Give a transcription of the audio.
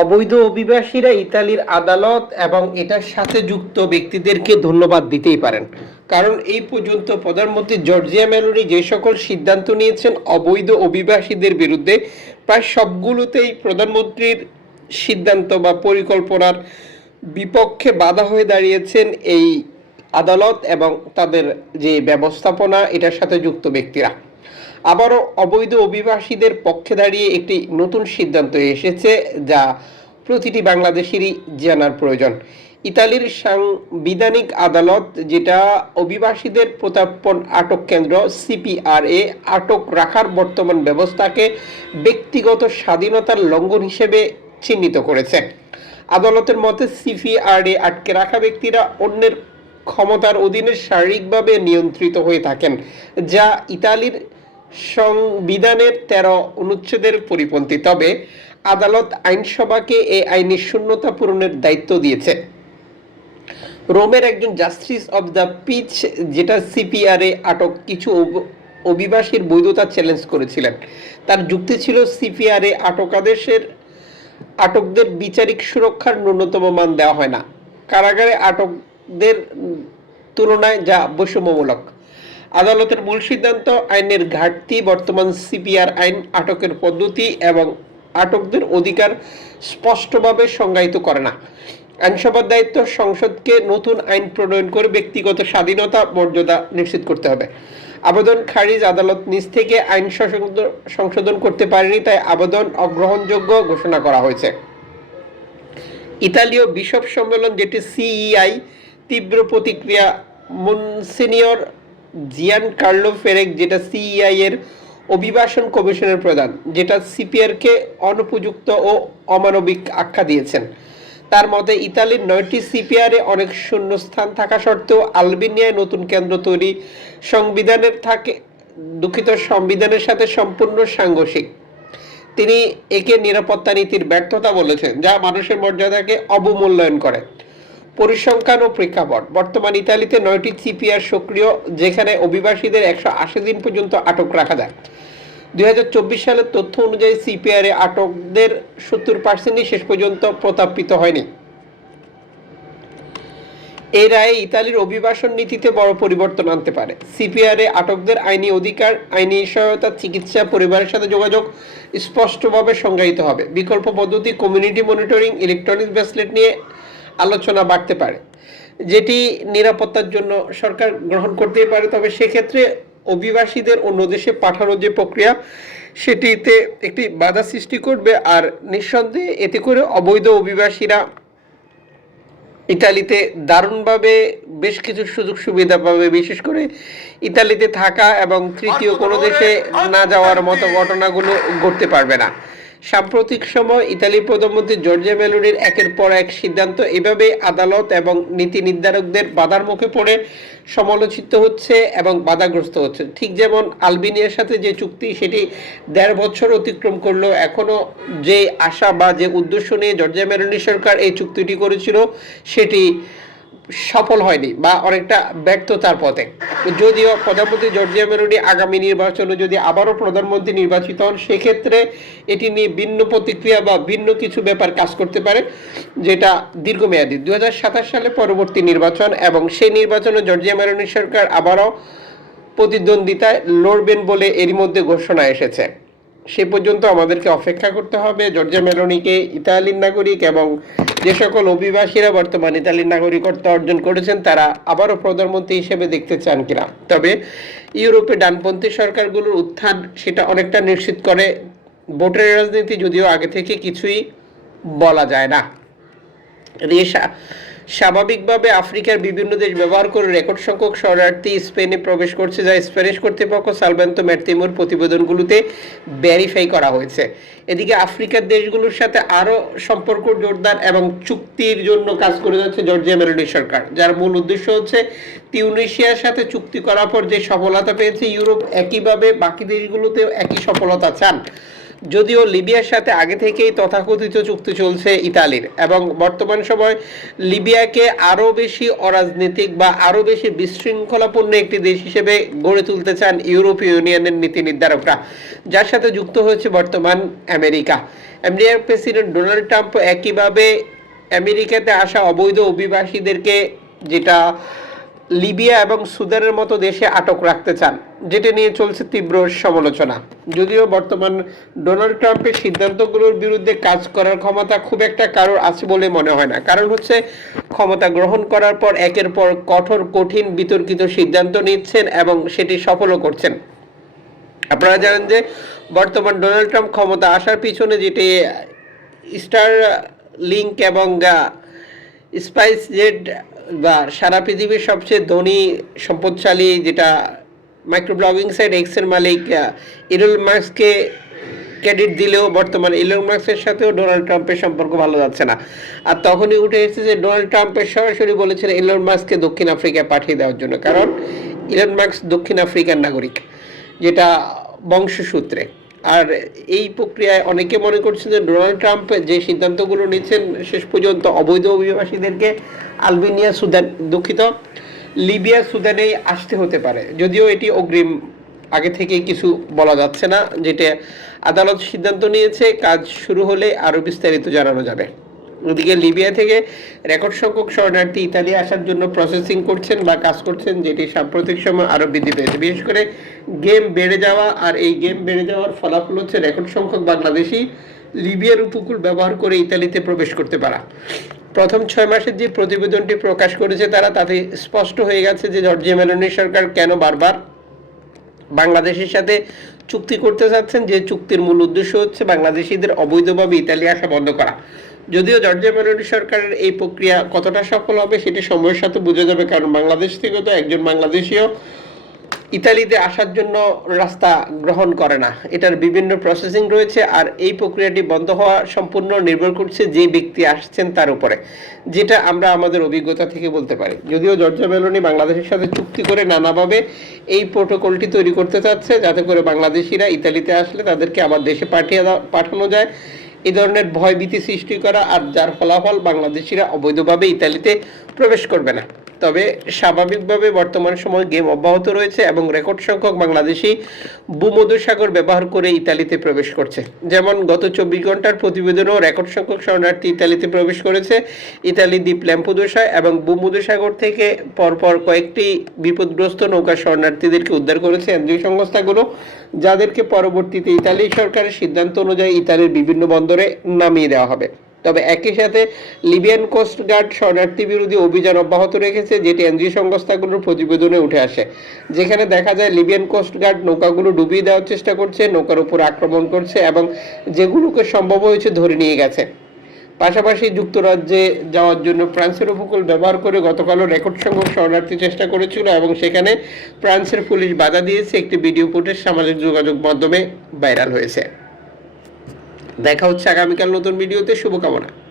অবৈধ অভিবাসীরা ইতালির আদালত এবং এটার সাথে যুক্ত ব্যক্তিদেরকে ধন্যবাদ দিতেই পারেন। কারণ এই পর্যন্ত প্রধানমন্ত্রী জর্জিয়া মেলোনি যে সকল সিদ্ধান্ত নিয়েছেন অবৈধ অভিবাসীদের বিরুদ্ধে, প্রায় সবগুলোতেই প্রধানমন্ত্রীর সিদ্ধান্ত বা পরিকল্পনার বিপক্ষে বাধা হয়ে দাঁড়িয়েছেন এই আদালত এবং তাদের যে ব্যবস্থাপনা, এটার সাথে যুক্ত ব্যক্তিরা। আবারও অবৈধ অভিবাসীদের পক্ষে দাঁড়িয়ে একটি নতুন সিদ্ধান্ত এসেছে যা প্রতিটি বাংলাদেশেরই জানার প্রয়োজন। ইতালির সাংবিধানিক আদালত যেটা অভিবাসীদের প্রত্যার্পণ আটক কেন্দ্র সিপিআরএ আটক রাখার বর্তমান ব্যবস্থাকে ব্যক্তিগত স্বাধীনতার লঙ্ঘন হিসেবে চিহ্নিত করেছে। আদালতের মতে সিপিআরএ আটকে রাখা ব্যক্তিরা অন্যের ক্ষমতার অধীনে শারীরিকভাবে নিয়ন্ত্রিত হয়ে থাকেন, যা ইতালির সংবিধানের তেরো অনুচ্ছেদের পরিপন্থী। তবে আদালত আইনসভাকে এই আইনের শূন্যতা পূরণের দায়িত্ব দিয়েছে। রোমের একজন জাস্টিস অব দ্য পিচ, যেটা সিপিআরে আটক কিছু অভিবাসীর বৈধতা চ্যালেঞ্জ করেছিলেন। তার যুক্তি ছিল, সিপিআরে আটকাদেশের আটকদের বিচারিক সুরক্ষার ন্যূনতম মান দেওয়া হয় না। কারাগারে আটকদের তুলনায় যা বৈষম্যমূলক। আদালতের মূল সিদ্ধান্ত আইনের ঘাটতি, বর্তমান সিপিআর আইন আটকের পদ্ধতি এবং আটকদের অধিকার স্পষ্টভাবে সংজ্ঞায়িত করে না। আইনসভার দায়িত্ব সংসদকে নতুন আইন প্রণয়ন করে ব্যক্তিগত স্বাধীনতা মর্যাদা নিশ্চিত করতে হবে। আবেদন খারিজ আদালত নিজ থেকে আইন সংশোধন- করতে পারেনি, তাই আবেদন অগ্রহণযোগ্য ঘোষণা করা হয়েছে। ইতালীয় বিশপ সম্মেলন, যেটি সিইআই তীব্র প্রতিক্রিয়া, মনসিনিয়র জিয়ান কার্লো ফেরেক, যেটা সিইআই এর অভিবাসন কমিশনের প্রধান, যেটা সিপিআরকে অনুপযুক্ত ও অমানবিক আখ্যা দিয়েছেন। তার মতে, ইতালির নয়টি সিপিআরে অনেক শূন্যস্থান থাকা সত্ত্বেও আলবেনিয়ায় নতুন কেন্দ্র তৈরি সংবিধানের থাকে, দুঃখিত, সংবিধানের সাথে সম্পূর্ণ সাংঘর্ষিক। তিনি একে নিরাপত্তা নীতির ব্যর্থতা বলেছেন, যা মানুষের মর্যাদাকে অবমূল্যায়ন করে। পরিসংখ্যান ও প্রেক্ষাপট। বর্তমান ইতালিতে নয়টি সিপিআর সক্রিয়, যেখানে অভিবাসীদের একশো আশি দিন পর্যন্ত আটক রাখা যায়। দুই সালের তথ্য অনুযায়ী সিপিআর আটকদের সত্তর পার্সেন্টই শেষ পর্যন্ত প্রতাপিত হয়নি। এই রায়ে ইতালির অভিবাসন নীতিতে বড় পরিবর্তন আনতে পারে। সিপিআরে আটকদের আইনি অধিকার, আইনি সহায়তা, চিকিৎসা, পরিবারের সাথে যোগাযোগ স্পষ্টভাবে সংজ্ঞায়িত হবে। বিকল্প পদ্ধতি কমিউনিটি মনিটরিং ইলেকট্রনিক ব্রেসলেট নিয়ে আলোচনা বাড়তে পারে। যেটি নিরাপত্তার জন্য সরকার গ্রহণ করতেই পারে, তবে সেক্ষেত্রে অভিবাসীদের অন্য দেশে পাঠানোর যে প্রক্রিয়া, সেটিতে একটি বাধা সৃষ্টি করবে। আর নিঃসন্দেহে এতে করে অবৈধ অভিবাসীরা ইতালিতে দারুণভাবে বেশ কিছু সুযোগ সুবিধা পাবে, বিশেষ করে ইতালিতে থাকা এবং তৃতীয় কোনো দেশে না যাওয়ার মতো ঘটনাগুলো ঘটতে পারবে না। সাম্প্রতিক সময় ইতালির প্রধানমন্ত্রী জর্জিয়া মেলোনির একের পর এক সিদ্ধান্ত এভাবে আদালত এবং নীতি নির্ধারকদের বাধার মুখে পড়ে সমালোচিত হচ্ছে এবং বাধাগ্রস্ত হচ্ছে। ঠিক যেমন আলবেনিয়ার সাথে যে চুক্তি, সেটি দেড় বছর অতিক্রম করলেও এখনও যে আশা বা যে উদ্দেশ্য নিয়ে জর্জিয়া মেলোনি সরকার এই চুক্তিটি করেছিল, সেটি সফল হয়নি বা অনেকটা ব্যর্থতার পথে। যদিও প্রধানমন্ত্রী জর্জিয়া মেলোনি আগামী নির্বাচনে যদি আবারও প্রধানমন্ত্রী নির্বাচিত হন, সেক্ষেত্রে এটি নিয়ে ভিন্ন প্রতিক্রিয়া বা ভিন্ন কিছু ব্যাপার কাজ করতে পারে, যেটা দীর্ঘমেয়াদী। দু হাজার সাতাশ সালে পরবর্তী নির্বাচন এবং সেই নির্বাচনে জর্জিয়া মেরুনি সরকার আবারও প্রতিদ্বন্দ্বিতায় লড়বেন বলে এরই মধ্যে ঘোষণা এসেছে। সে পর্যন্ত আমাদেরকে অপেক্ষা করতে হবে। জর্জা মেলোনিকে ইতালির নাগরিক এবং যে সকল অভিবাসীরা বর্তমান ইতালির নাগরিকত্ব অর্জন করেছেন, তারা আবারও প্রধানমন্ত্রী হিসেবে দেখতে চান কিনা। তবে ইউরোপে ডানপন্থী সরকারগুলোর উত্থান সেটা অনেকটা নিশ্চিত করে। ভোটের রাজনীতি যদিও আগে থেকে কিছুই বলা যায় না। রেশা স্বাভাবিকভাবে আফ্রিকার বিভিন্ন দেশ ব্যবহার করে রেকর্ড সংখ্যক শরণার্থী স্পেনে প্রবেশ করছে, যা স্প্যানিশ কর্তৃপক্ষ সালভেন্তো ম্যার্তিমোর প্রতিবেদনগুলোতে ভেরিফাই করা হয়েছে। এদিকে আফ্রিকার দেশগুলোর সাথে আরও সম্পর্ক জোরদার এবং চুক্তির জন্য কাজ করে যাচ্ছে জর্জিয়া মেলোডি সরকার, যার মূল উদ্দেশ্য হচ্ছে তিউনিশিয়ার সাথে চুক্তি করার পর যে সফলতা পেয়েছে, ইউরোপ একইভাবে বাকি দেশগুলোতেও একই সফলতা চান। যদিও লিবিয়ার সাথে আগে থেকেই তথাকথিত চুক্তি চলছে ইতালির এবং বর্তমান সময় লিবিয়াকে আরও বেশি অরাজনৈতিক বা আরও বেশি বিশৃঙ্খলাপূর্ণ একটি দেশ হিসেবে গড়ে তুলতে চান ইউরোপীয় ইউনিয়নের নীতি নির্ধারকরা, যার সাথে যুক্ত হয়েছে বর্তমান আমেরিকা। আমেরিকার প্রেসিডেন্ট ডোনাল্ড ট্রাম্প একইভাবে আমেরিকাতে আসা অবৈধ অভিবাসীদেরকে যেটা লিবিয়া এবং সুদানের মতো দেশে আটক রাখতে চান, যেটা নিয়ে চলছে তীব্র সমালোচনা। যদিও বর্তমান ডোনাল্ড ট্রাম্পের সিদ্ধান্তগুলোর বিরুদ্ধে কাজ করার ক্ষমতা খুব একটা কারোর আছে বলে মনে হয় না। কারণ হচ্ছে, ক্ষমতা গ্রহণ করার পর একের পর কঠোর, কঠিন, বিতর্কিত সিদ্ধান্ত নিচ্ছেন এবং সেটি সফলও করছেন। আপনারা জানেন যে, বর্তমান ডোনাল্ড ট্রাম্প ক্ষমতা আসার পিছনে যেটি স্টার লিঙ্ক এবং স্পাইস জেট বা সারা পৃথিবীর সবচেয়ে ধনী, সম্পদশালী যেটা মাইক্রো ব্লগিং সাইট এক্সের মালিক ইরুল মার্কসকে ক্রেডিট দিলেও বর্তমানে ইলন মার্কসের সাথেও ডোনাল্ড ট্রাম্পের সম্পর্ক ভালো যাচ্ছে না। আর তখনই উঠে এসেছে যে ডোনাল্ড ট্রাম্পের সরাসরি বলেছেন ইলন মার্কসকে দক্ষিণ আফ্রিকায় পাঠিয়ে দেওয়ার জন্য। কারণ ইলন মার্কস দক্ষিণ আফ্রিকার নাগরিক, যেটা বংশসূত্রে। আর এই প্রক্রিয়ায় অনেকে মনে করছেন যে ডোনাল্ড ট্রাম্প যে সিদ্ধান্তগুলো নিচ্ছেন শেষ পর্যন্ত অবৈধ অভিবাসীদেরকে আলবেনিয়া, সুদান, দুঃখিত, লিবিয়া, সুদানেই আসতে হতে পারে। যদিও এটি অগ্রিম, আগে থেকে কিছু বলা যাচ্ছে না, যেটা আদালত সিদ্ধান্ত নিয়েছে। কাজ শুরু হলে আরও বিস্তারিত জানানো যাবে। ওদিকে লিবিয়া থেকে রেকর্ড সংখ্যক শরণার্থী ইতালি আসার জন্য প্রসেসিং করছেন বা কাজ করছেন, যেটি সাম্প্রতিক সময় আরও বৃদ্ধি পেয়েছে। বিশেষ করে গেম বেড়ে যাওয়া আর এই গেম বেড়ে যাওয়ার ফলাফল হচ্ছে রেকর্ড সংখ্যক বাংলাদেশি লিবিয়ার উপকূল ব্যবহার করে ইতালিতে প্রবেশ করতে পারা। প্রথম ছয় মাসের যে প্রতিবেদনটি প্রকাশ করেছে তারা, তাতে স্পষ্ট হয়ে গেছে যে জর্জিয়া মেলোনি সরকার কেন বারবার বাংলাদেশের সাথে চুক্তি করতে চাচ্ছেন, যে চুক্তির মূল উদ্দেশ্য হচ্ছে বাংলাদেশিদের অবৈধভাবে ইতালি আসা বন্ধ করা। যদিও জর্জিয়া মেলোনি সরকারের এই প্রক্রিয়া কতটা সফল হবে সেটি সময়ের সাথে বোঝা যাবে, কারণ বাংলাদেশ থেকে তো একজন বাংলাদেশিও ইতালিতে আসার জন্য রাস্তা গ্রহণ করে না। এটার বিভিন্ন প্রসেসিং রয়েছে আর এই প্রক্রিয়াটি বন্ধ হওয়া সম্পূর্ণ নির্ভর করছে যে ব্যক্তি আসছেন তার উপরে, যেটা আমরা আমাদের অভিজ্ঞতা থেকে বলতে পারি। যদিও জর্জা মেলোনি বাংলাদেশের সাথে চুক্তি করে নানাভাবে এই প্রোটোকলটি তৈরি করতে চাচ্ছে, যাতে করে বাংলাদেশিরা ইতালিতে আসলে তাদেরকে আবার দেশে পাঠিয়ে পাঠানো যায়। এই ধরনের ভয়ভীতি সৃষ্টি করা আর যার ফলাফল বাংলাদেশিরা অবৈধভাবে ইতালিতে প্রবেশ করবে না। তবে স্বাভাবিকভাবে বর্তমান সময় গেম অব্যাহত রয়েছে এবং রেকর্ড সংখ্যক বাংলাদেশি ভূমধ্যসাগর ব্যবহার করে ইতালিতে প্রবেশ করছে। যেমন, গত চব্বিশ ঘণ্টার প্রতিবেদনেও রেকর্ড সংখ্যক শরণার্থী ইতালিতে প্রবেশ করেছে। ইতালি দ্বীপ ল্যাম্পুদোসা এবং ভূমধ্যসাগর থেকে পরপর কয়েকটি বিপদগ্রস্ত নৌকা শরণার্থীদেরকে উদ্ধার করেছে এনজিও সংস্থাগুলো, যাদেরকে পরবর্তীতে ইতালি সরকারের সিদ্ধান্ত অনুযায়ী ইতালির বিভিন্ন বন্দরে নামিয়ে দেওয়া হবে। তবে একই সাথে লিবিয়ান কোস্ট গার্ড শরণার্থী বিরোধী অভিযান অব্যাহত রেখেছে, যেটি এনজিও সংস্থাগুলোর প্রতিবেদনে উঠে আসে। যেখানে দেখা যায়, লিবিয়ান কোস্ট গার্ড নৌকাগুলো ডুবিয়ে দেওয়ার চেষ্টা করছে, নৌকার উপর আক্রমণ করছে এবং যেগুলোকে সম্ভব হয়েছে ধরে নিয়ে গেছে। পাশাপাশি যুক্তরাজ্যে যাওয়ার জন্য ফ্রান্সের উপকূল ব্যবহার করে গতকালও রেকর্ড সংখ্যক শরণার্থী চেষ্টা করেছিল এবং সেখানে ফ্রান্সের পুলিশ বাধা দিয়েছে। একটি ভিডিও ফুটেজ সামাজিক যোগাযোগ মাধ্যমে ভাইরাল হয়েছে। দেখা হচ্ছে আগামীকাল নতুন ভিডিওতে শুভকামনা।